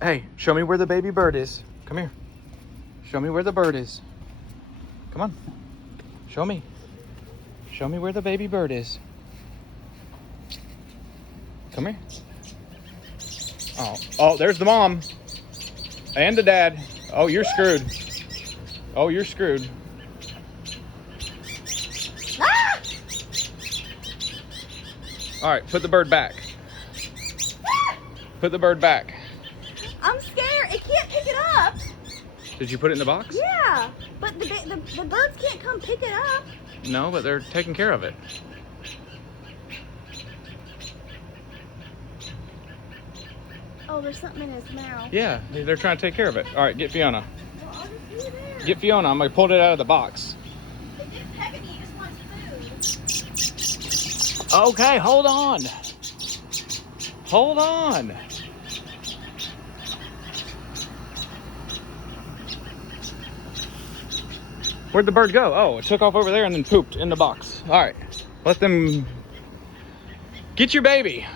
Hey, show me where the baby bird is. Come here. Show me where the bird is. Come on. Show me. Show me where the baby bird is. Come here. Oh, there's the mom. And the dad. Oh, you're screwed. Oh, you're screwed. Ah! All right, put the bird back. Put the bird back. I'm scared. It can't pick it up. Did you put it in the box? Yeah, but the birds can't come pick it up. No, but they're taking care of it. Oh, there's something in his mouth. Yeah, they're trying to take care of it. All right, get Fiona. Well, I'll just leave it there. Get Fiona. I'm going to pull it out of the box. It didn't peck at me. It just wants food. Okay, hold on. Hold on. Where'd the bird go? Oh, it took off over there and then pooped in the box. All right, let them get your baby.